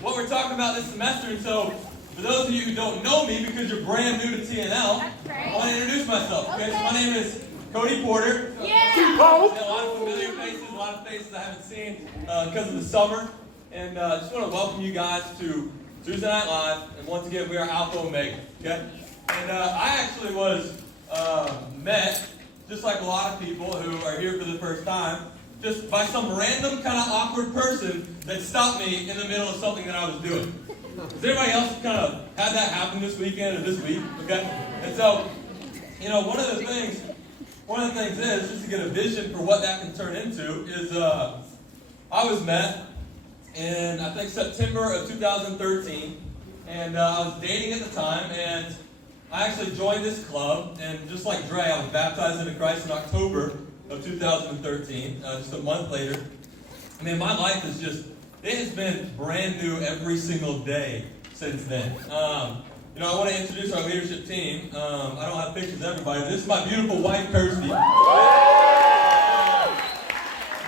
what we're talking about this semester. And so, for those of you who don't know me, because you're brand new to TNL, I want to introduce myself. Okay, so my name is Cody Porter. Yeah. A lot of familiar faces, a lot of faces I haven't seen because of the summer. And I just want to welcome you guys to Tuesday Night Live. And once again, we are Alpha Omega. Okay? And I actually was met, just like a lot of people who are here for the first time, just by some random kind of awkward person that stopped me in the middle of something that I was doing. Has anybody else kind of had that happen this weekend or this week? Okay? And so, you know, one of the things is, just to get a vision for what that can turn into, is I was met in, I think, September of 2013, and I was dating at the time, and I actually joined this club, and just like Dre, I was baptized into Christ in October of 2013, just a month later. I mean, my life is it has been brand new every single day since then. You know, I want to introduce our leadership team. I don't have pictures of everybody. This is my beautiful wife, Kirsty.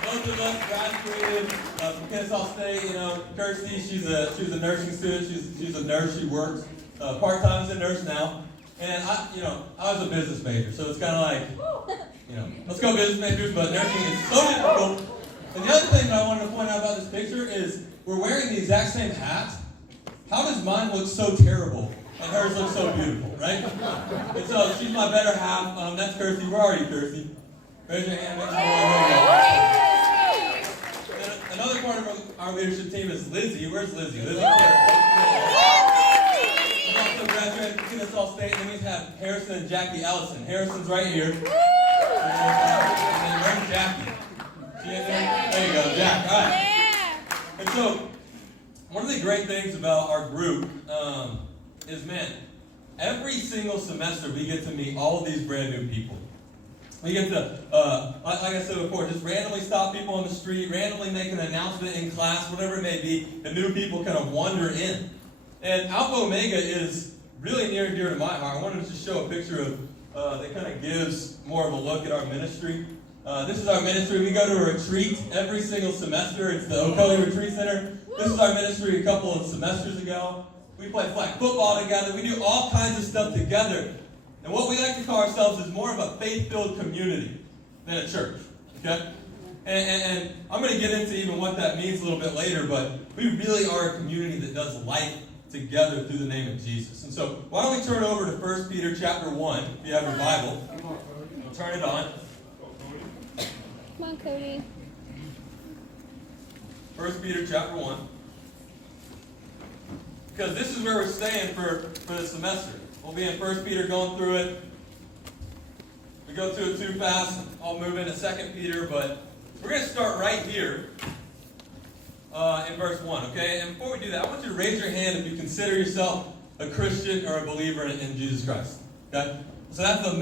Both of us graduated from Kennesaw State. You know, Kirsty, she was a nursing student. She's a nurse. She works part-time as a nurse now. And I was a business major, so it's kind of like, let's go business majors, but nursing is so difficult. And the other thing that I wanted to point out about this picture is we're wearing the exact same hat. How does mine look so terrible and hers look so beautiful, right? And so she's my better half. That's Kirsty. Where are you, Kirsty? Raise your hand. And another part of our leadership team is Lizzie. Where's Lizzie? Lizzie also graduated from Kennesaw State. And then we have Harrison and Jackie Ellison. Harrison's right here. And then where's Jackie? There you go, Jack. All right. And so, one of the great things about our group is, man, every single semester we get to meet all of these brand new people. We get to, like I said before, just randomly stop people on the street, randomly make an announcement in class, whatever it may be, and new people kind of wander in. And Alpha Omega is really near and dear to my heart. I wanted to just show a picture of, that kind of gives more of a look at our ministry. This is our ministry. We go to a retreat every single semester. It's the Ocoee Retreat Center. This is our ministry a couple of semesters ago. We play flag football together. We do all kinds of stuff together. And what we like to call ourselves is more of a faith-filled community than a church. Okay? And I'm going to get into even what that means a little bit later, but we really are a community that does life together through the name of Jesus. And so why don't we turn over to 1 Peter chapter 1, if you have your Bible. We'll turn it on. Come on, Cody. 1 Peter chapter 1. Because this is where we're staying for the semester. We'll be in 1 Peter going through it. We go through it too fast, I'll move into 2 Peter, but we're going to start right here in verse 1, okay? And before we do that, I want you to raise your hand if you consider yourself a Christian or a believer in Jesus Christ, okay? So that's a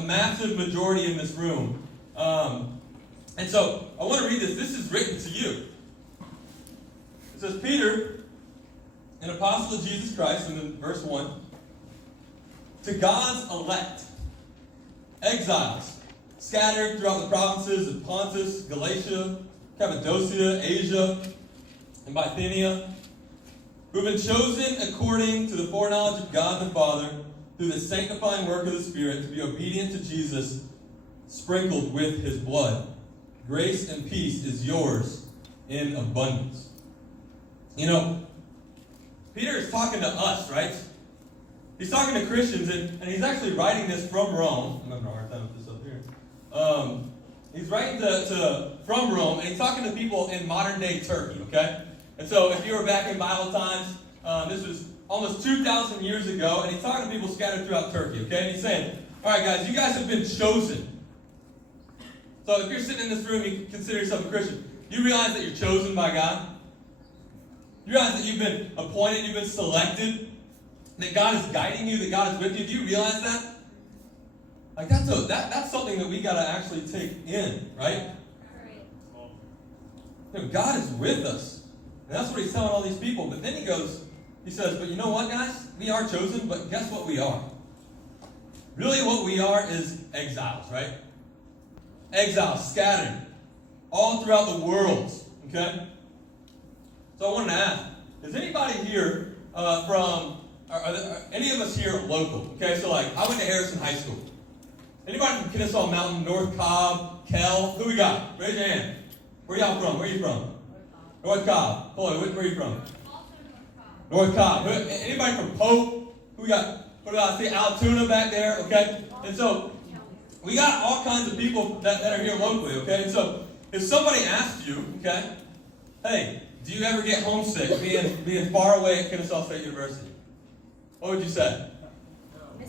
massive majority in this room. And so, I want to read this. This is written to you. It says, Peter, an apostle of Jesus Christ, and then verse 1, to God's elect, exiles, scattered throughout the provinces of Pontus, Galatia, Cappadocia, Asia, and Bithynia, who have been chosen according to the foreknowledge of God the Father, through the sanctifying work of the Spirit, to be obedient to Jesus, sprinkled with his blood. Grace and peace is yours in abundance. You know, Peter is talking to us, right? He's talking to Christians, and he's actually writing this from Rome. I'm having a hard time with this up here. He's writing from Rome, and he's talking to people in modern-day Turkey, okay? And so if you were back in Bible times, this was almost 2,000 years ago, and he's talking to people scattered throughout Turkey, okay? And he's saying, all right, guys, you guys have been chosen. So if you're sitting in this room, you consider yourself a Christian, you realize that you're chosen by God? You realize that you've been appointed, you've been selected, that God is guiding you, that God is with you? Do you realize that? Like that's something that we got to actually take in, right? You know, God is with us. And that's what he's telling all these people. But then he says, but you know what, guys? We are chosen, but guess what we are? Really what we are is exiles, right? Exiles, scattered, all throughout the world, okay? So I wanted to ask, Is anybody here are any of us here local? Okay, so like I went to Harrison High School. Anybody from Kennesaw Mountain, North Cobb, Kell? Who we got? Raise your hand. Where y'all from? Where are you from? North Cobb. Chloe, where are you from? North Cobb. Anybody from Pope? Who we got? What about, I see Altoona back there, okay? And so, we got all kinds of people that are here locally, okay? And so, if somebody asked you, okay, hey, do you ever get homesick being far away at Kennesaw State University? What would you say? You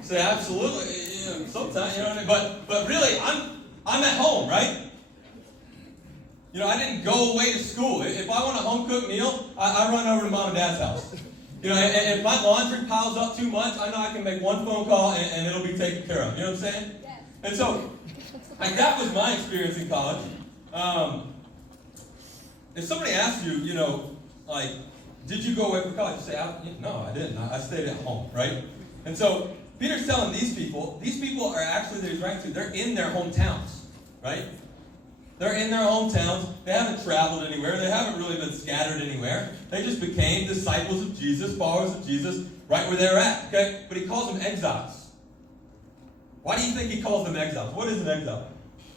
say absolutely. You know, sometimes, you know what I mean? But really, I'm at home, right? You know, I didn't go away to school. If I want a home-cooked meal, I run over to mom and dad's house. You know, and if my laundry piles up too much, I know I can make one phone call and it'll be taken care of. You know what I'm saying? Yes. And so, like, that was my experience in college. If somebody asked you, you know, like, did you go away for college? You say, no, I didn't. I stayed at home, right? And so, Peter's telling these people are actually, that he's writing to, they're in their hometowns, right? They're in their hometowns. They haven't traveled anywhere. They haven't really been scattered anywhere. They just became disciples of Jesus, followers of Jesus, right where they're at, okay? But he calls them exiles. Why do you think he calls them exiles? What is an exile?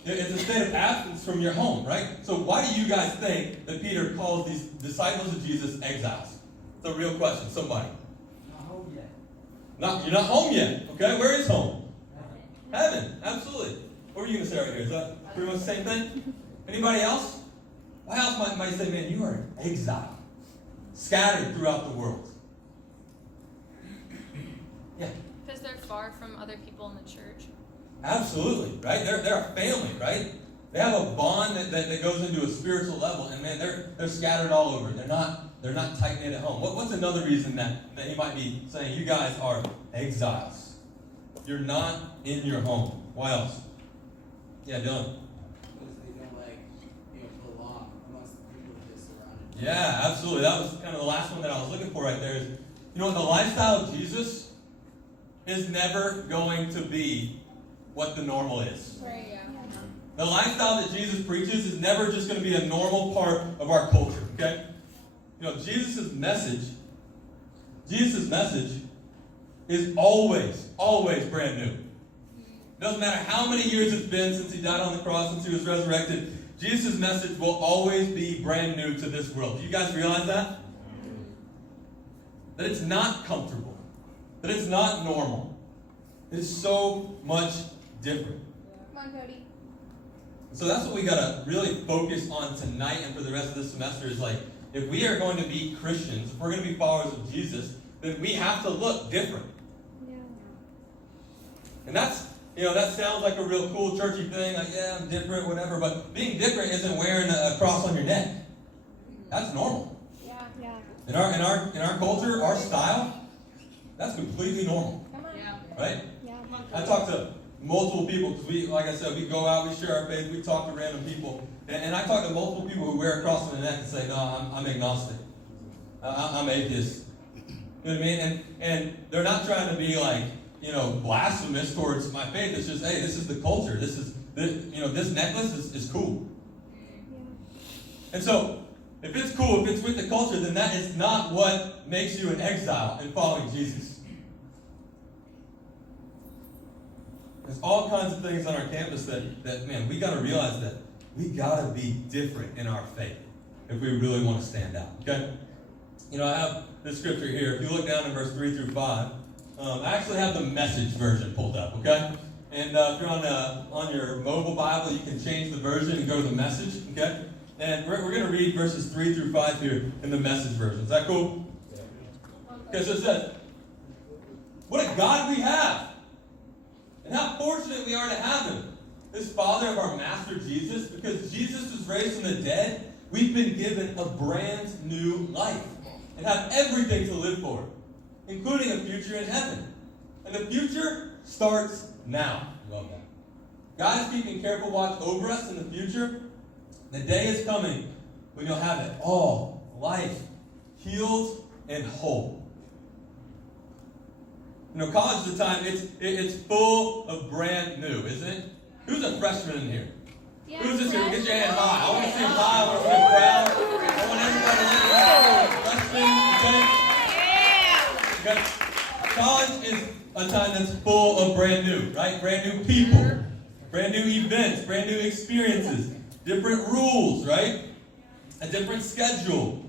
It's a state of absence from your home, right? So why do you guys think that Peter calls these disciples of Jesus exiles? It's a real question. Somebody. Not home yet. You're not home yet, okay? Where is home? Heaven, absolutely. What were you going to say right here? Is that pretty much the same thing? Anybody else? Why else might you say, man, you are an exile, scattered throughout the world? Yeah. Because they're far from other people in the church. Absolutely, right? They're a family, right? They have a bond that goes into a spiritual level, and man, they're scattered all over. They're not tight knit at home. What's another reason that he might be saying you guys are exiles? You're not in your home. Why else? Yeah, Dylan. Because they don't belong amongst the people that they surrounded. Yeah, absolutely. That was kind of the last one that I was looking for right there. Is, you know, the lifestyle of Jesus is never going to be what the normal is. Right, yeah. The lifestyle that Jesus preaches is never just going to be a normal part of our culture, okay? You know, Jesus' message is always brand new. Doesn't matter how many years it's been since he died on the cross, since he was resurrected, Jesus' message will always be brand new to this world. Do you guys realize that? That it's not comfortable. That it's not normal. It's so much different. Come on, Cody. So that's what we got to really focus on tonight and for the rest of this semester is like, if we are going to be Christians, if we're going to be followers of Jesus, then we have to look different. Yeah. And that's, you know, that sounds like a real cool churchy thing, like, yeah, I'm different, whatever, but being different isn't wearing a cross on your neck. That's normal. Yeah. Yeah. In our culture, our style, that's completely normal. Come on. Yeah. Right? Yeah. I talk to multiple people because we, like I said, we go out, we share our faith, we talk to random people, and I talk to multiple people who wear a cross on their neck and say, no, I'm agnostic. I'm atheist. You know what I mean? And they're not trying to be like, you know, blasphemous towards my faith. It's just, hey, this is the culture. This necklace is cool. Yeah. And so, if it's cool, if it's with the culture, then that is not what makes you an exile in following Jesus. There's all kinds of things on our campus that man, we got to realize that we got to be different in our faith if we really want to stand out, okay? You know, I have this scripture here. If you look down in verse 3 through 5, I actually have the Message version pulled up, okay? And if you're on your mobile Bible, you can change the version and go to the Message, okay? And we're going to read verses 3 through 5 here in the Message version. Is that cool? Okay, so it says, what a God we have! And how fortunate we are to have him, this Father of our Master Jesus, because Jesus was raised from the dead, we've been given a brand new life and have everything to live for, including a future in heaven. And the future starts now. Love that. God is keeping careful watch over us in the future. The day is coming when you'll have it all, life, healed and whole. You know, college is the time, it's full of brand new, isn't it? Who's a freshman in here? Yeah. Who's this here? Get your hand high. I want to see them high. I want to see them proud. I want everybody to college is a time that's full of brand new, right? Brand new people, brand new events, brand new experiences, different rules, right? A different schedule.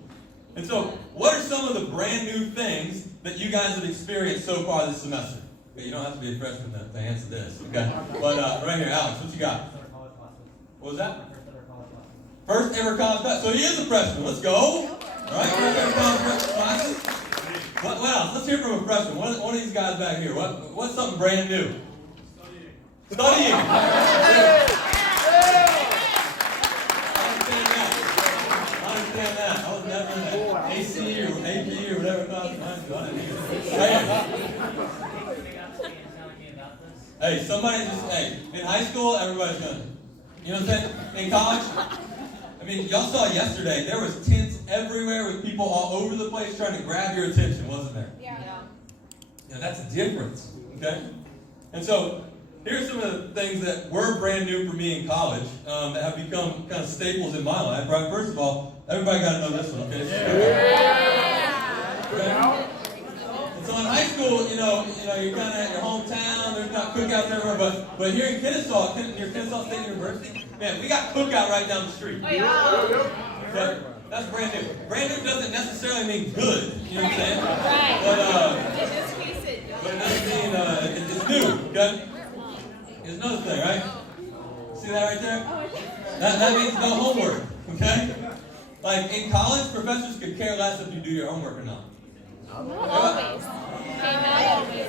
And so, what are some of the brand new things that you guys have experienced so far this semester? Okay, you don't have to be a freshman to answer this, okay? But right here, Alex, what you got? What was that? First ever college class. So he is a freshman. Let's go. All right, first ever college classes. What else? Let's hear from a freshman. One of these guys back here. What's something brand new? Studying. I understand that. I was never in that AC or AP or whatever class I didn't either. Hey, somebody in high school, everybody's gonna, you know what I'm saying? In college, I mean, y'all saw yesterday, there was tents everywhere with people all over the place trying to grab your attention, wasn't there? Yeah. You know, that's a difference, okay? And so, here's some of the things that were brand new for me in college that have become kind of staples in my life, right? First of all, everybody got to know this one, okay? Okay? And so in high school, you know, you're kind of at your hometown, there's not cookouts everywhere, but here in Kennesaw, near Kennesaw State University, man, we got cookout right down the street. Okay? That's brand new. Brand new doesn't necessarily mean good, you know what I'm saying? Right. But it doesn't mean it's new, okay? Here's another thing, right? See that right there? That means no homework, okay? Like in college, professors could care less if you do your homework or not. Always. Okay, not always. We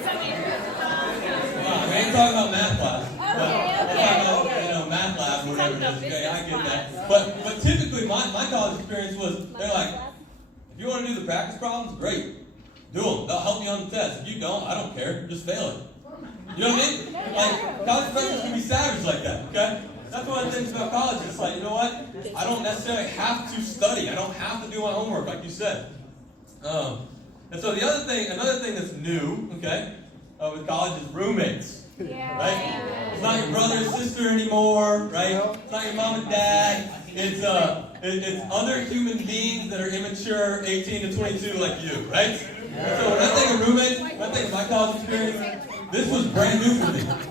ain't talking about math class. We're talking about, math lab or whatever it is. Okay, I get that. But typically, my college experience was, they're like, if you want to do the practice problems, great. Do them. They'll help you on the test. If you don't, I don't care. Just fail it. You know what I mean? Like, college professors can be savage like that, okay? That's one of the things about college. It's like, you know what? I don't necessarily have to study. I don't have to do my homework, like you said. And so another thing that's new, okay, with college is roommates, right? It's not your brother or sister anymore, right? It's not your mom and dad. It's other human beings that are immature, 18 to 22 like you, right? So when I think of roommates, when I think of my college experience, this was brand new for me. Right?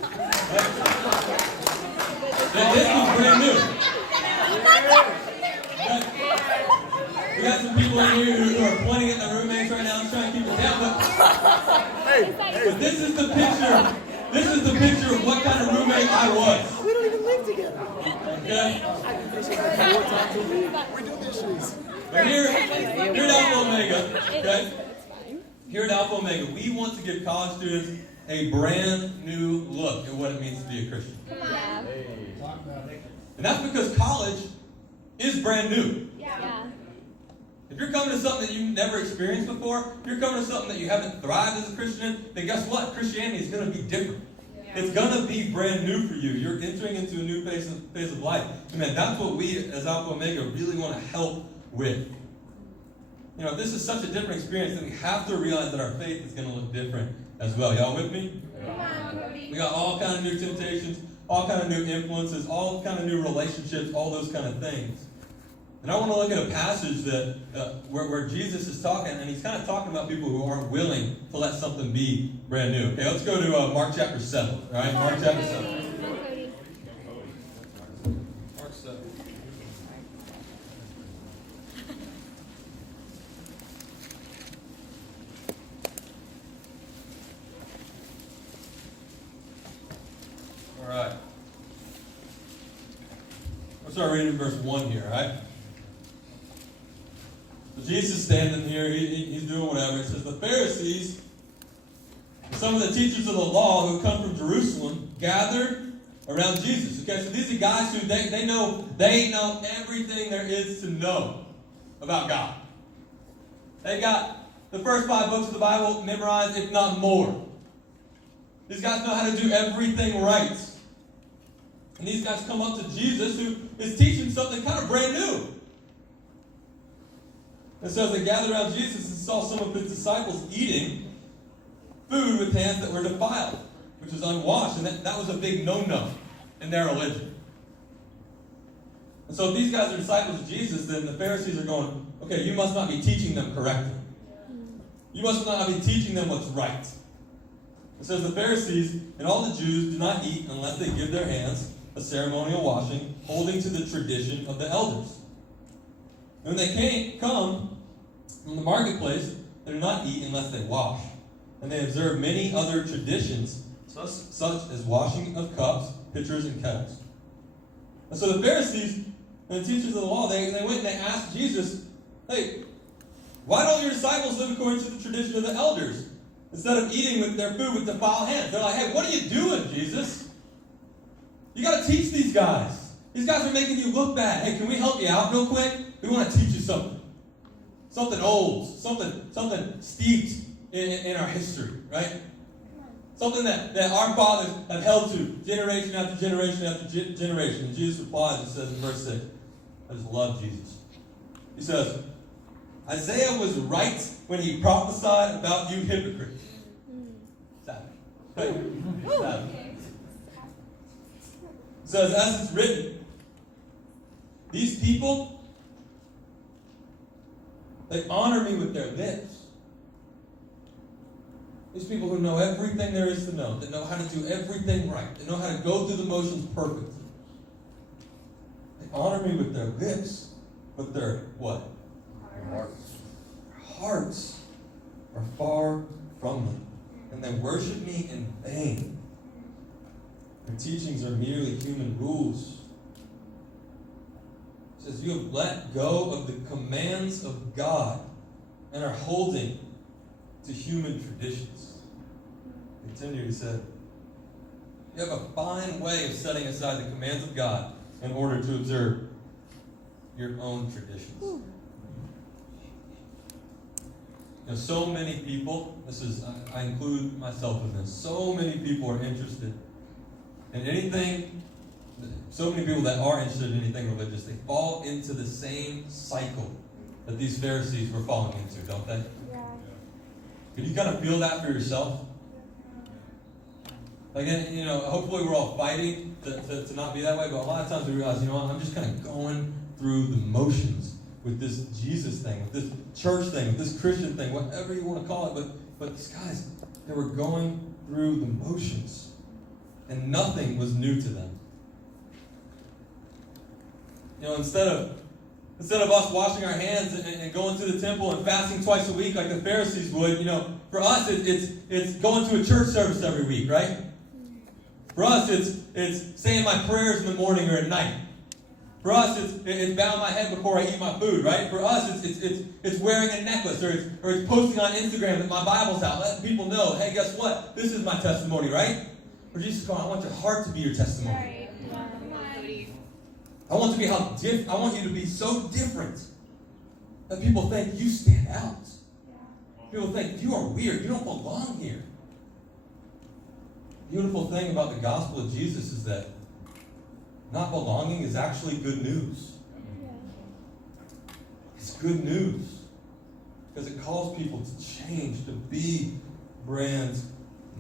Yeah, this was brand new. Right? We got some people in here who are pointing at the roommates right now and trying to keep it down, but this is the picture. This is the picture of what kind of roommate I was. We don't even live together. Okay? We do dishes. But here at Alpha Omega, okay? Here at Alpha Omega, we want to give college students a brand new look at what it means to be a Christian. And that's because college is brand new. Yeah. If you're coming to something that you've never experienced before, if you're coming to something that you haven't thrived as a Christian in, then guess what? Christianity is going to be different. It's going to be brand new for you. You're entering into a new phase of life. And man, that's what we as Alpha Omega really want to help with. You know, this is such a different experience that we have to realize that our faith is going to look different as well. Y'all with me? Come on, Cody. We got all kind of new temptations, all kind of new influences, all kind of new relationships, all those kind of things. And I want to look at a passage that where Jesus is talking, and he's kind of talking about people who aren't willing to let something be brand new. Okay, let's go to Mark chapter 7. All right, Mark chapter 7. Come on, Cody. Mark 7. All right. Let's start reading verse 1 here, all right? So Jesus is standing here, he's doing whatever. It says, the Pharisees, some of the teachers of the law who come from Jerusalem, gathered around Jesus. Okay, so these are guys who they know everything there is to know about God. They got the first 5 books of the Bible memorized, if not more. These guys know how to do everything right. And these guys come up to Jesus, who is teaching something kind of brand new. And so as they gathered around Jesus and saw some of his disciples eating food with hands that were defiled, which is unwashed, and that was a big no-no in their religion. And so if these guys are disciples of Jesus, then the Pharisees are going, okay, you must not be teaching them correctly. You must not be teaching them what's right. It says the Pharisees and all the Jews do not eat unless they give their hands a ceremonial washing, holding to the tradition of the elders. And when they come from the marketplace, they do not eat unless they wash. And they observe many other traditions, such as washing of cups, pitchers, and kettles. And so the Pharisees and the teachers of the law, they went and they asked Jesus, hey, why don't your disciples live according to the tradition of the elders, instead of eating with their food with defiled hands? They're like, hey, what are you doing, Jesus? You got to teach these guys. These guys are making you look bad. Hey, can we help you out real quick? We want to teach you something. Something old. Something steeped in our history, right? Something that our fathers have held to generation after generation after generation. And Jesus replies and says in verse 6, I just love Jesus. He says, Isaiah was right when he prophesied about you hypocrites. Sad. Right? Sad. It says, as it's written, these people, they honor me with their lips. These people who know everything there is to know, that know how to do everything right, that know how to go through the motions perfectly. They honor me with their lips, but their what? Hearts. Their hearts are far from me, and they worship me in vain. Their teachings are merely human rules. It says, you have let go of the commands of God and are holding to human traditions. Continue, he said, you have a fine way of setting aside the commands of God in order to observe your own traditions. So many people, I include myself in this, so many people are interested in anything, so many people that are interested in anything religious, they fall into the same cycle that these Pharisees were falling into, don't they? Yeah. Can you kind of feel that for yourself? Like, hopefully we're all fighting to not be that way, but a lot of times we realize, I'm just kind of going through the motions with this Jesus thing, with this church thing, with this Christian thing, whatever you want to call it. But these guys, they were going through the motions, and nothing was new to them. Instead of us washing our hands and going to the temple and fasting twice a week like the Pharisees would, for us it's going to a church service every week, right? For us it's saying my prayers in the morning or at night. For us it's bowing my head before I eat my food, right? For us it's wearing a necklace or it's posting on Instagram that my Bible's out, letting people know, hey, guess what? This is my testimony, right? Or Jesus is going, I want your heart to be your testimony. Right. Yeah. I want you to be so different that people think you stand out. People think you are weird. You don't belong here. The beautiful thing about the gospel of Jesus is that not belonging is actually good news. It's good news because it calls people to change, to be brand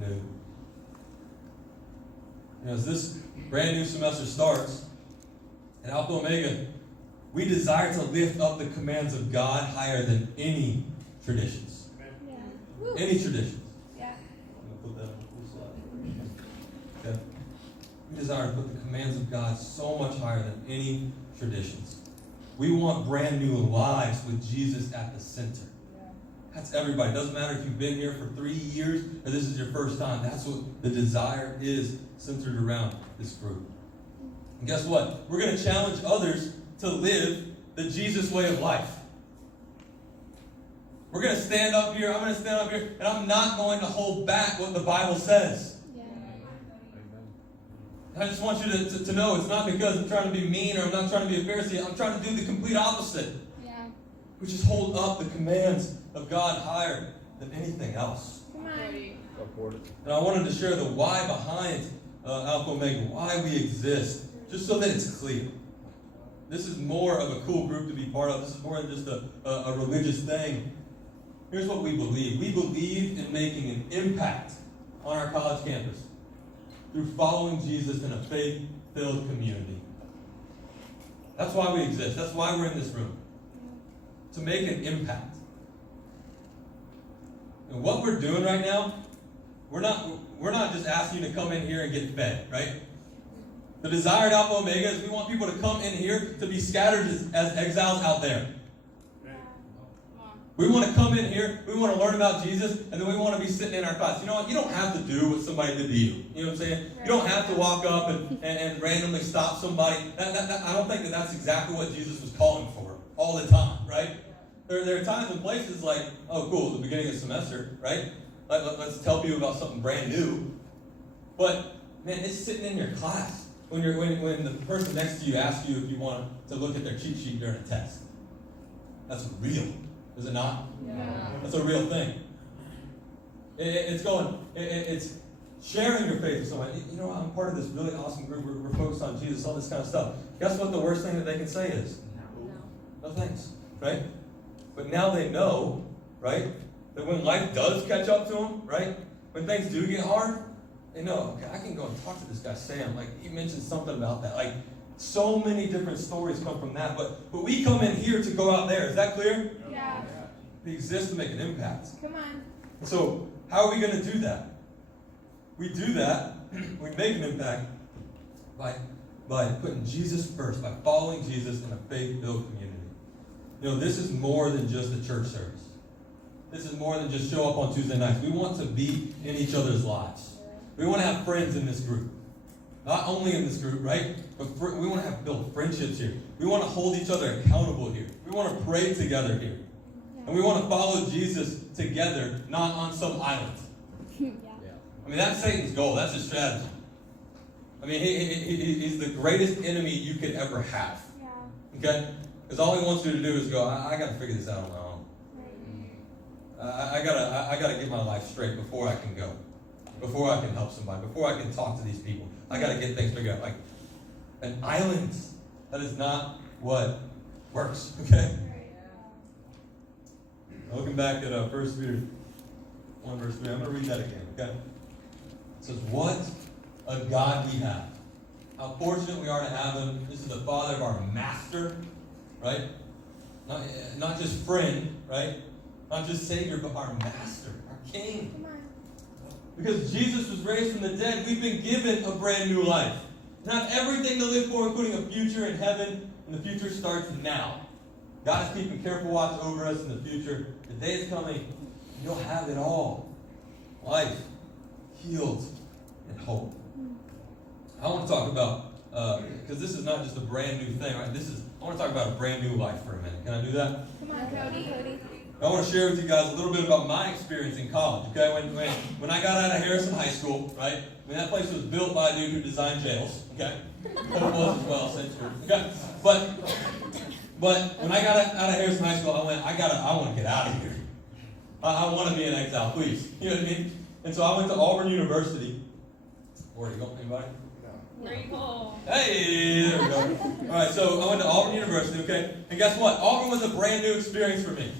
new. As this brand new semester starts, at Alpha Omega, we desire to lift up the commands of God higher than any traditions. Yeah. Any traditions. Yeah. I'm going to put that on the slide. Okay. We desire to put the commands of God so much higher than any traditions. We want brand new lives with Jesus at the center. That's everybody. It doesn't matter if you've been here for 3 years or this is your first time. That's what the desire is, centered around this group. And guess what? We're going to challenge others to live the Jesus way of life. We're going to stand up here. I'm going to stand up here, and I'm not going to hold back what the Bible says. Yeah. I just want you to know it's not because I'm trying to be mean or I'm not trying to be a Pharisee. I'm trying to do the complete opposite, Yeah. which is hold up the commands of God higher than anything else. Come on. And I wanted to share the why behind Alpha Omega, why we exist, just so that it's clear. This is more of a cool group to be part of. This is more than just a religious thing. Here's what we believe. We believe in making an impact on our college campus through following Jesus in a faith-filled community. That's why we exist. That's why we're in this room. To make an impact. And what we're doing right now, we're not just asking you to come in here and get fed, right? The desire at Alpha Omega is we want people to come in here to be scattered as exiles out there. We want to come in here, we want to learn about Jesus, and then we want to be sitting in our class. You know what? You don't have to do what somebody did to you. You know what I'm saying? You don't have to walk up and randomly stop somebody. I don't think that's exactly what Jesus was calling for all the time, right? There are times and places like, oh, cool, the beginning of the semester, right? Let's tell people about something brand new. But, man, it's sitting in your class when the person next to you asks you if you want to look at their cheat sheet during a test. That's real. Is it not? Yeah. That's a real thing. It's sharing your faith with somebody. You know, I'm part of this really awesome group. We're focused on Jesus, all this kind of stuff. Guess what the worst thing that they can say is? No thanks, right? But now they know, right, that when life does catch up to them, right, when things do get hard, they know, okay, I can go and talk to this guy, Sam. Like, he mentioned something about that. Like, so many different stories come from that. But we come in here to go out there. Is that clear? Yeah. We exist to make an impact. Come on. So, how are we going to do that? We do that, we make an impact by putting Jesus first, by following Jesus in a faith-filled community. You know, this is more than just a church service. This is more than just show up on Tuesday nights. We want to be in each other's lives. We want to have friends in this group. Not only in this group, right? But we want to build friendships here. We want to hold each other accountable here. We want to pray together here. And we want to follow Jesus together, not on some island. I mean, that's Satan's goal. That's his strategy. I mean, he's the greatest enemy you could ever have. Okay? Because all he wants you to do is go, I got to figure this out on my own. I gotta get my life straight before I can go. Before I can help somebody. Before I can talk to these people. I got to get things figured out. Like, an island. That is not what works. Okay? Looking back at 1 Peter 1 verse 3. I'm going to read that again. Okay? It says, what a God we have. How fortunate we are to have him. This is the Father of our Master. Right? Not just friend. Right? Not just Savior, but our Master. Our King. Come on. Because Jesus was raised from the dead, we've been given a brand new life. And have everything to live for, including a future in heaven, and the future starts now. God is keeping careful watch over us in the future. The day is coming, you'll have it all. Life, healed, and hope. I want to talk about, because this is not just a brand new thing, right? I want to talk about a brand new life for a minute. Can I do that? Come on, Cody. I want to share with you guys a little bit about my experience in college, okay? When I got out of Harrison High School, right? I mean, that place was built by a dude who designed jails, okay? But it was as well, essentially. Okay? But when I got out of Harrison High School, I want to get out of here. I want to be in exile, please. You know what I mean? And so I went to Auburn University. Where are you going, anybody? Very cool. Hey, there we go. All right, so I went to Auburn University, okay? And guess what? Auburn was a brand new experience for me.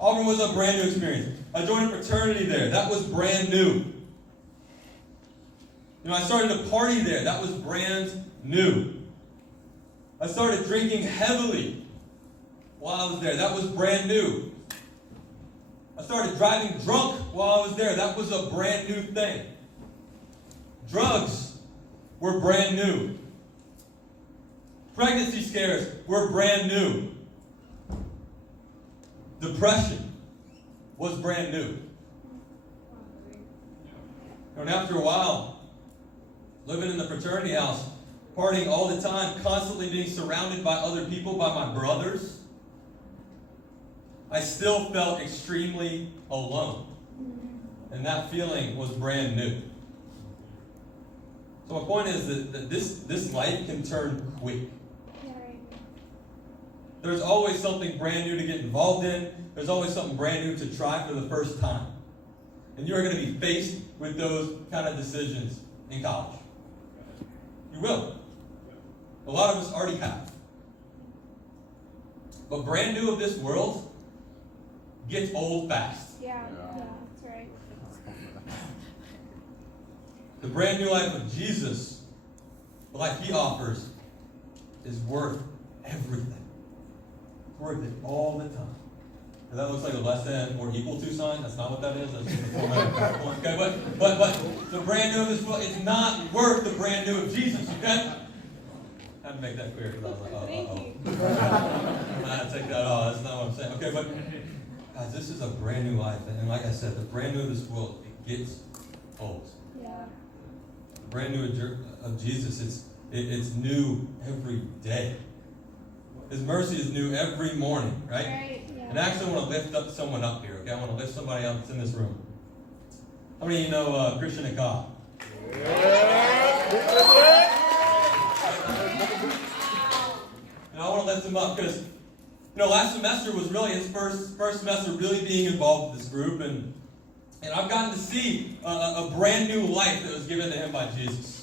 Auburn was a brand new experience. I joined a fraternity there. That was brand new. You know, I started to party there. That was brand new. I started drinking heavily while I was there. That was brand new. I started driving drunk while I was there. That was a brand new thing. Drugs were brand new. Pregnancy scares were brand new. Depression was brand new. And after a while, living in the fraternity house, partying all the time, constantly being surrounded by other people, by my brothers, I still felt extremely alone. And that feeling was brand new. So my point is that this life can turn quick. There's always something brand new to get involved in. There's always something brand new to try for the first time. And you're going to be faced with those kind of decisions in college. You will. A lot of us already have. But brand new of this world gets old fast. Yeah, that's right. The brand new life of Jesus, the life he offers, is worth everything. Worth it all the time. That looks like a less than or equal to sign. That's not what that is. That's just a format. Okay, but the brand new of this book, it's not worth the brand new of Jesus, okay? I had to make that clear because I was like, Thank you. I'm gonna have to take that off. That's not what I'm saying. Okay, but guys, this is a brand new life. And like I said, the brand new of this world, it gets old. Yeah. The brand new of Jesus, it's new every day. His mercy is new every morning, right? Right. Yeah. And actually, I want to lift up someone up here, okay? I want to lift somebody up that's in this room. How many of you know Christian Akah? And I want to lift him up because, last semester was really his first semester really being involved with this group. And I've gotten to see a brand new life that was given to him by Jesus.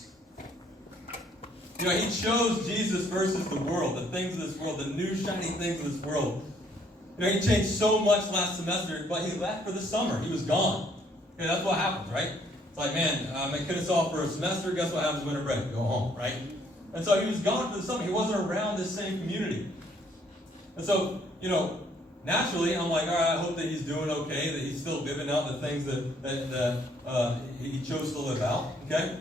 He chose Jesus versus the world, the things of this world, the new shiny things of this world. He changed so much last semester, but he left for the summer. He was gone. That's what happens, right? It's like, man, I could have saw for a semester. Guess what happens? Winter break, go home, right? And so he was gone for the summer. He wasn't around this same community. And so, naturally, I'm like, all right, I hope that he's doing okay, that he's still living out the things that he chose to live out, okay?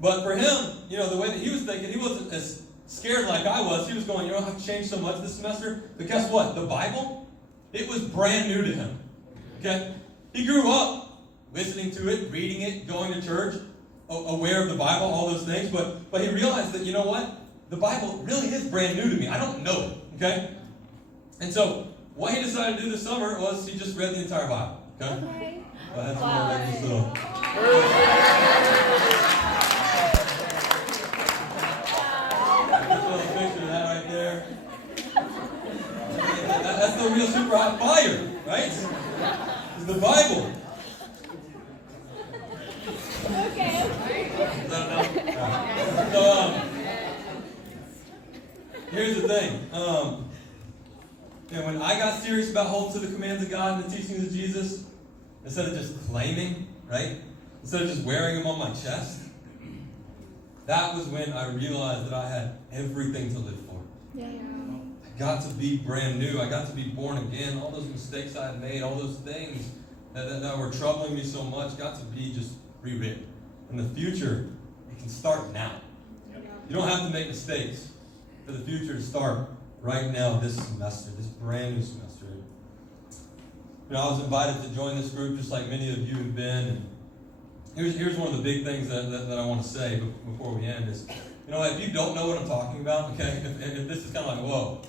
But for him, the way that he was thinking, he wasn't as scared like I was. He was going, I've changed so much this semester. But guess what? The Bible, it was brand new to him. Okay? He grew up listening to it, reading it, going to church, aware of the Bible, all those things. But he realized that, the Bible really is brand new to me. I don't know it. Okay? And so what he decided to do this summer was he just read the entire Bible. Okay? Okay. So I had some more like this little. Picture of that right there. That's the real super hot fire, right? It's the Bible. Okay. Is that enough? So, here's the thing. When I got serious about holding to the commands of God and the teachings of Jesus, instead of just claiming, right? Instead of just wearing them on my chest, that was when I realized that I had everything to live for. Yeah. I got to be brand new. I got to be born again. All those mistakes I had made, all those things that were troubling me so much, got to be just rewritten. In the future, it can start now. You don't have to make mistakes for the future to start right now, this semester, this brand new semester. I was invited to join this group just like many of you have been. And here's one of the big things that I want to say before we end is, if you don't know what I'm talking about, okay, if this is kind of like, whoa,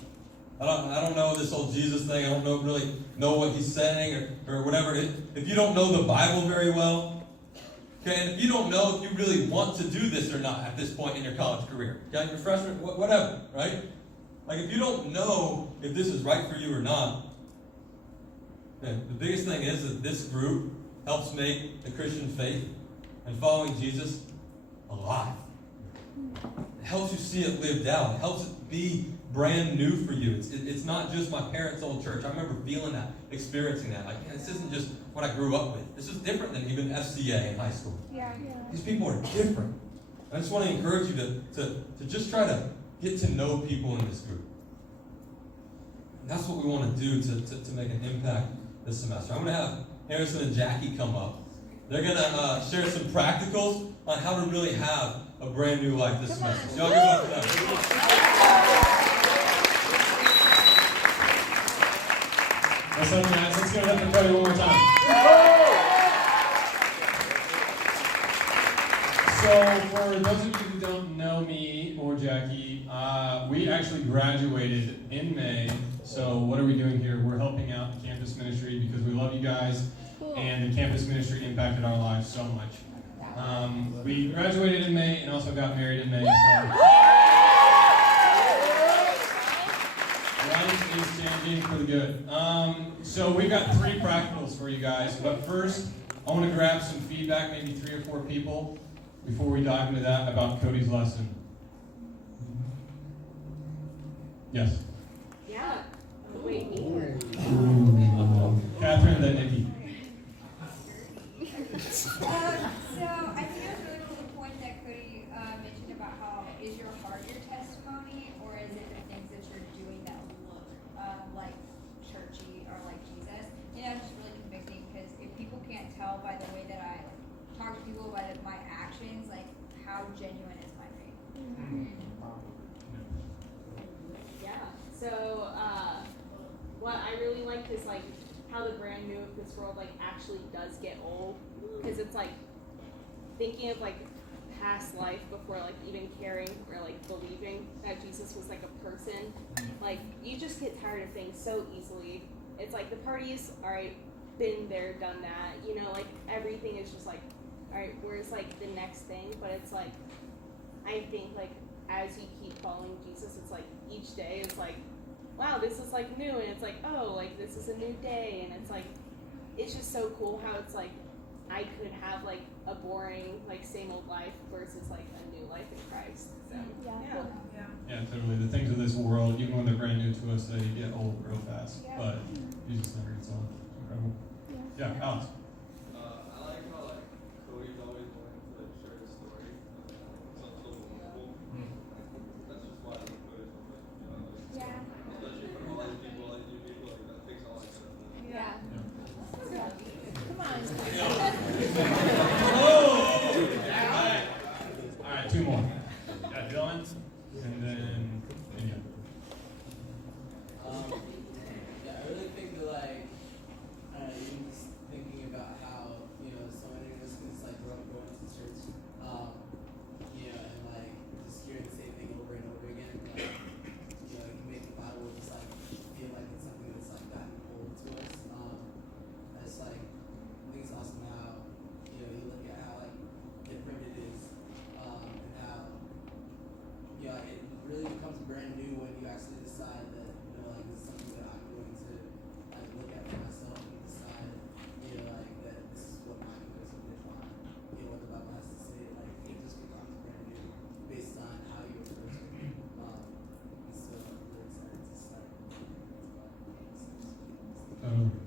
I don't know this whole Jesus thing, I don't really know what he's saying or whatever. If you don't know the Bible very well, okay, and if you don't know if you really want to do this or not at this point in your college career, okay, your freshman, whatever, right? Like if you don't know if this is right for you or not, okay, the biggest thing is that this group helps make the Christian faith and following Jesus alive. It helps you see it lived out. It helps it be brand new for you. It's not just my parents' old church. I remember feeling that, experiencing that. Like, this isn't just what I grew up with. This is different than even FCA in high school. Yeah. These people are different. I just want to encourage you to just try to get to know people in this group. And that's what we want to do to make an impact this semester. I'm going to have Harrison and Jackie come up. They're going to share some practicals on how to really have a brand new life this semester. So y'all give it up for them. What's up, guys? Let's give it up for Cody one more time. So, for those of you who don't know me or Jackie, we actually graduated in May. So, what are we doing here? We're helping out the campus ministry because we love you guys, and the campus ministry impacted our lives so much. We graduated in May and also got married in May. So life is changing for the good. So we've got 3 practicals for you guys. But first, I want to grab some feedback, maybe 3 or 4 people, before we dive into that about Cody's lesson. Yes? Yeah. Wait, me. Catherine, then Nikki. So I think it was really cool the point that Cody mentioned about how is your heart your testimony, or is it the things that you're doing that look like churchy or like Jesus? because like how the brand new of this world like actually does get old, because it's like thinking of like past life before like even caring or like believing that Jesus was like a person. Like you just get tired of things so easily. It's like the parties, all right, been there, done that. You know, like everything is just like, all right, where's like the next thing? But it's like, I think like as you keep following Jesus, it's like each day is like, wow, this is like new, and it's like, oh, like this is a new day, and it's like, it's just so cool how it's like, I could have like a boring like same old life versus like a new life in Christ. So Yeah. yeah. Yeah, totally. The things of this world, even when they're brand new to us, they get old real fast. Yeah. But Jesus never gets old. Incredible. Yeah, Alex. I like how like Cody's always willing to like share his story. Sounds so vulnerable. That's just why I like Cody so much. You know, like, Yeah. especially from all these people, like new people, like that takes all like stuff. Yeah. Come on. All right, two more. Got Dylan, and then India. Yeah, I really think that like, even just thinking about how, so many of us can just like grow up going to church, and like just hearing the same thing over and over again, like, it can make the Bible just like feel like it's something that's like gotten old to us. It's like, I think it's awesome how, you look at how like different it is, and how, it really becomes brand new when you actually decide that, like this is something that I'm going to like look at for myself and decide, like that this is what my wisdom is on, what the Bible has to say. Like it just becomes brand new based on how you approach it. And so I'm really excited to start.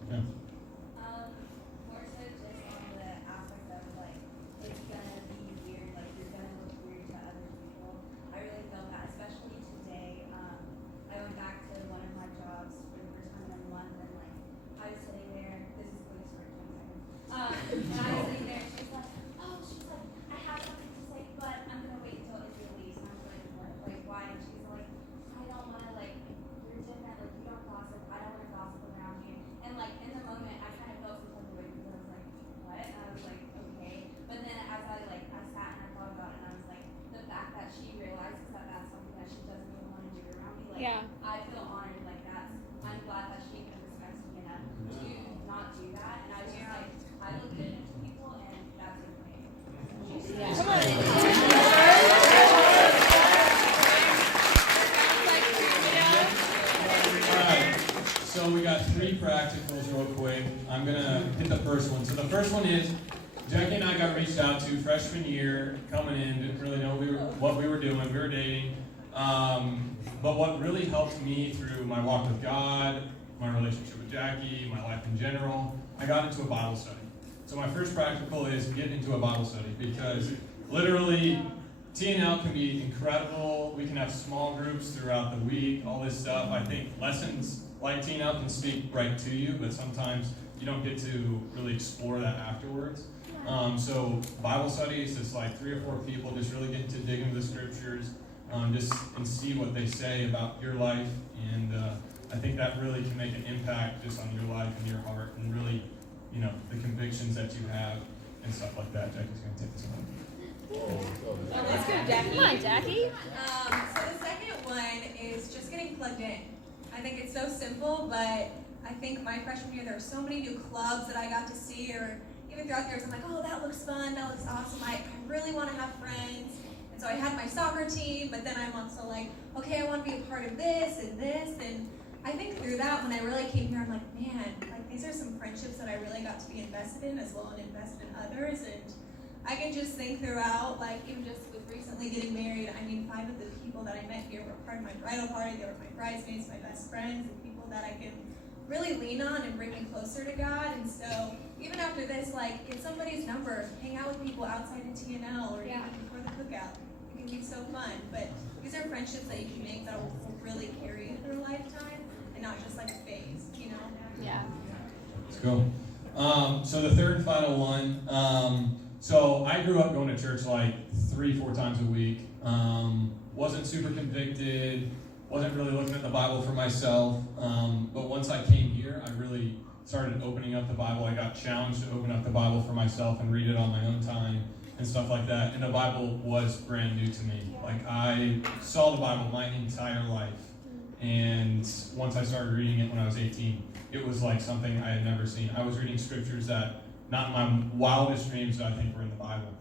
Yeah. More so just on the aspect of like, it's gonna be weird, like you're gonna look weird to other people. I really felt that, especially today. I went back to one of my jobs for the first time in a month, and like I was sitting there. This is going to start 20 seconds. And I was sitting there. She's like, I have something to say, but I'm gonna wait until Israel leaves. And I was like, what? Like why? And she's like, I don't wanna like, you're different. Like you don't gossip. I don't wanna gossip around you. And like in the moment, I kind of felt some type of way because I was like, what? And I was like, okay. But then as I sat and I thought about it, and I was like, the fact that she realizes that that's something that she doesn't even want to do around me, like Yeah. I feel honored. Like I'm glad that she even respects me enough to not do that. And I was just like, I look good into people, and that's okay. Come on. Alright, so we got three practicals real quick. I'm gonna hit the first one. So the first one is, Jackie and I got reached out to freshman year, coming in, didn't really know what we were doing, we were dating. But what really helped me through my walk with God, my relationship with Jackie, my life in general, I got into a Bible study. So my first practical is get into a Bible study, because literally TNL can be incredible. We can have small groups throughout the week, all this stuff. I think lessons like TNL can speak right to you, but sometimes you don't get to really explore that afterwards. So Bible studies, it's like 3 or 4 people just really getting to dig into the scriptures, just and see what they say about your life. And I think that really can make an impact just on your life and your heart, and really, the convictions that you have and stuff like that. Jackie's going to take this one. Let's go, Jackie. Come on, Jackie. So the second one is just getting plugged in. I think it's so simple, but I think my freshman year there were so many new clubs that I got to see, or even throughout the years I'm like, oh, that looks fun, that looks awesome, I really want to have friends. And so I had my soccer team, but then I'm also like, okay, I want to be a part of this, and I think through that, when I really came here, I'm like, man, like these are some friendships that I really got to be invested in, as well as invest in others. And I can just think throughout, like even just with recently getting married, I mean, 5 of the people that I met here were part of my bridal party. They were my bridesmaids, my best friends, and people that I can really lean on and bring me closer to God. And so even after this, like get somebody's number, hang out with people outside of TNL, or even before the cookout. It can be so fun. But these are friendships that you can make that will really carry you through a lifetime, and not just like a phase, Yeah. Let's go. So the third and final one. So I grew up going to church like 3-4 times a week. Wasn't super convicted. Wasn't really looking at the Bible for myself. But once I came here, I really started opening up the Bible. I got challenged to open up the Bible for myself and read it on my own time and stuff like that. And the Bible was brand new to me. Like, I saw the Bible my entire life. And once I started reading it when I was 18, it was like something I had never seen. I was reading scriptures that, not in my wildest dreams, that I think were in the Bible.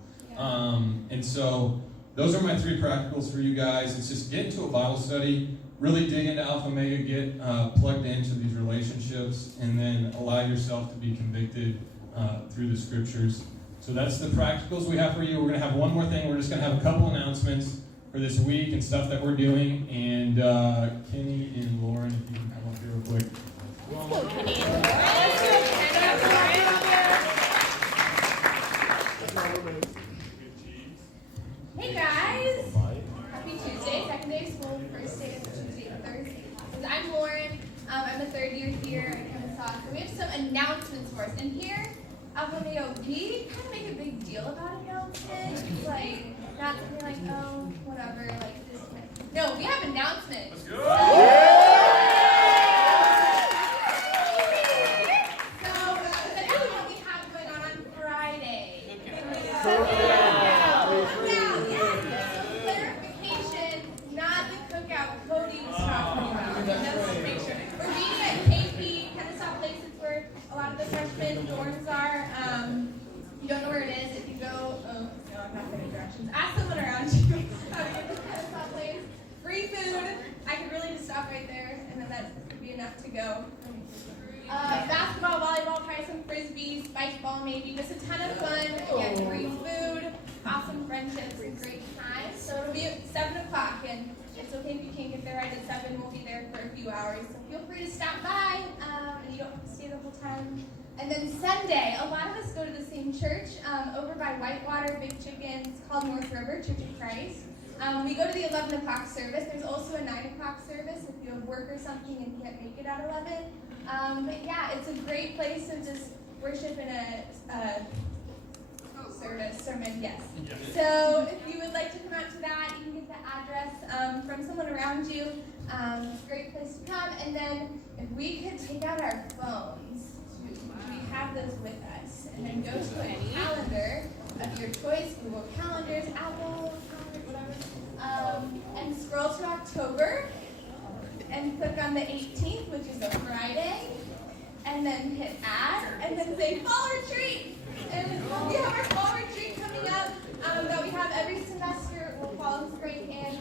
And so, those are my 3 practicals for you guys. It's just get into a Bible study, really dig into Alpha Omega, get plugged into these relationships, and then allow yourself to be convicted through the scriptures. So that's the practicals we have for you. We're going to have one more thing. We're just going to have a couple announcements for this week and stuff that we're doing. And Kenny and Lauren, if you can come up here real quick. Let's go, Kenny. Let's go, Kenny. Hey guys! Happy Tuesday, second day of school, first day of Tuesday and Thursday classes. I'm Lauren. I'm a third year here at Kennesaw. So we have some announcements for us. And here at Romeo, we kind of make a big deal about announcements. It's like, not something like, oh, whatever, like this. No, we have announcements. Let's go! You don't know where it is, if you go, oh, no, I'm not getting directions. Ask someone around you how to get to the Kennesaw place. Free food. I could really just stop right there, and then that would be enough to go. Basketball, volleyball, try some frisbees, spike ball maybe. Just a ton of fun. Again, free food, awesome friendships, and great times. So it'll be at 7 o'clock, and it's okay if you can't get there right at 7. We'll be there for a few hours. So feel free to stop by, and you don't have to stay the whole time. And then Sunday, a lot of us go to the same church over by Whitewater, Big Chicken. It's called North River Church of Christ. We go to the 11 o'clock service. There's also a 9 o'clock service if you have work or something and can't make it at 11. But yeah, it's a great place to just worship in a sermon, yes. So if you would like to come out to that, you can get the address from someone around you. It's a great place to come. And then if we could take out our phones, we have those with us, and then go to a calendar of your choice, Google Calendars, Apple Calendar, whatever, and scroll to October, and click on the 18th, which is a Friday, and then hit add, and then say fall retreat. And we have our fall retreat coming up that we have every semester. We'll fall in spring, and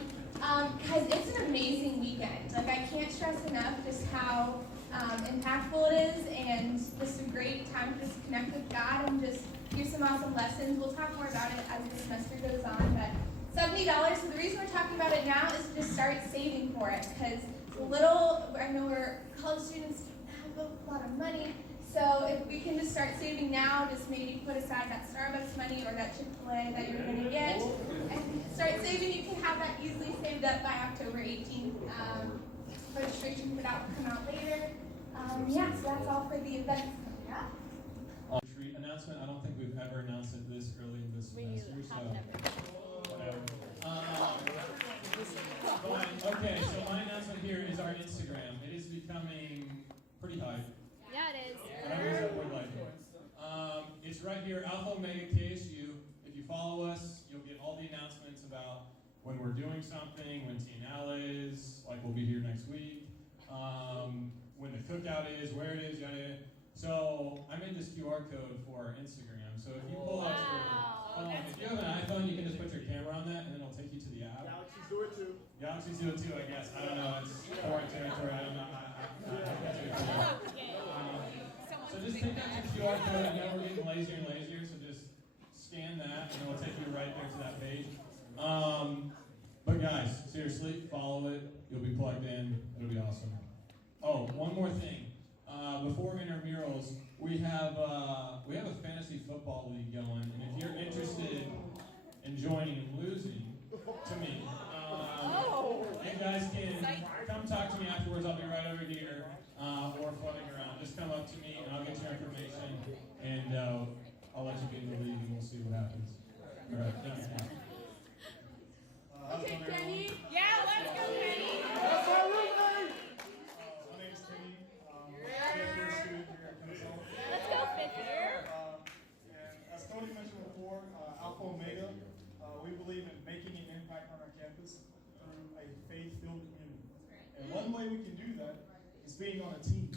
because it's an amazing weekend. Like, I can't stress enough just how impactful it is, and just a great time to just connect with God and just hear some awesome lessons. We'll talk more about it as the semester goes on, but $70. So the reason we're talking about it now is to just start saving for it, because I know we're college students, have a lot of money, so if we can just start saving now, just maybe put aside that Starbucks money or that Chick-fil-A that you're going to get, and start saving, you can have that easily saved up by October 18th. Registration would come out later. Yeah, so that's all for the events coming up. Retreat announcement. I don't think we've ever announced it this early in this semester, so whatever. Okay, so my announcement here is our Instagram. It is becoming pretty hype. Yeah, it is. Whatever is that word like? It's right here, Alpha Omega KSU. If you follow us, you'll get all the announcements about when we're doing something, when TNL is, like we'll be here next week, when the cookout is, where it is, yada yada. So I made this QR code for our Instagram. So if you pull up your phone, if you have an iPhone, you can just put your camera on that, and then it'll take you to the app. Galaxies do it too. Galaxies do it too, I guess. I don't know. It's foreign territory. I don't know. So just take out your QR code. I know we're getting lazier and lazier, so just scan that, and it'll take you right there to that page. But guys, seriously, follow it. You'll be plugged in. It'll be awesome. Oh, one more thing. Before intramurals, we have a fantasy football league going, and if you're interested in joining and losing to me, you guys can come talk to me afterwards. I'll be right over here, or floating around. Just come up to me, and I'll get your information, and I'll let you get in the league, and we'll see what happens. All right, thanks. Okay, Kenny. Yeah, let's go, Kenny. That's my roommate! My name's Kenny. I'm a student here at Kennesaw being on a team.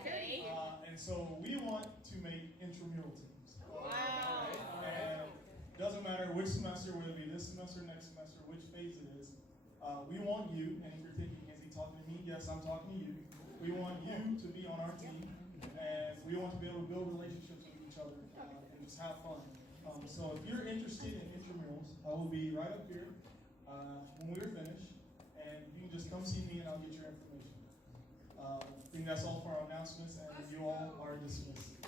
Okay. And so we want to make intramural teams. Wow. And it doesn't matter which semester, whether it be this semester, next semester, which phase it is. We want you, and if you're thinking, is he talking to me? Yes, I'm talking to you. We want you to be on our team, and we want to be able to build relationships with each other and just have fun. So if you're interested in intramurals, I will be right up here when we're finished, and you can just come see me and I'll get your information. I think that's all for our announcements, and you all are dismissed.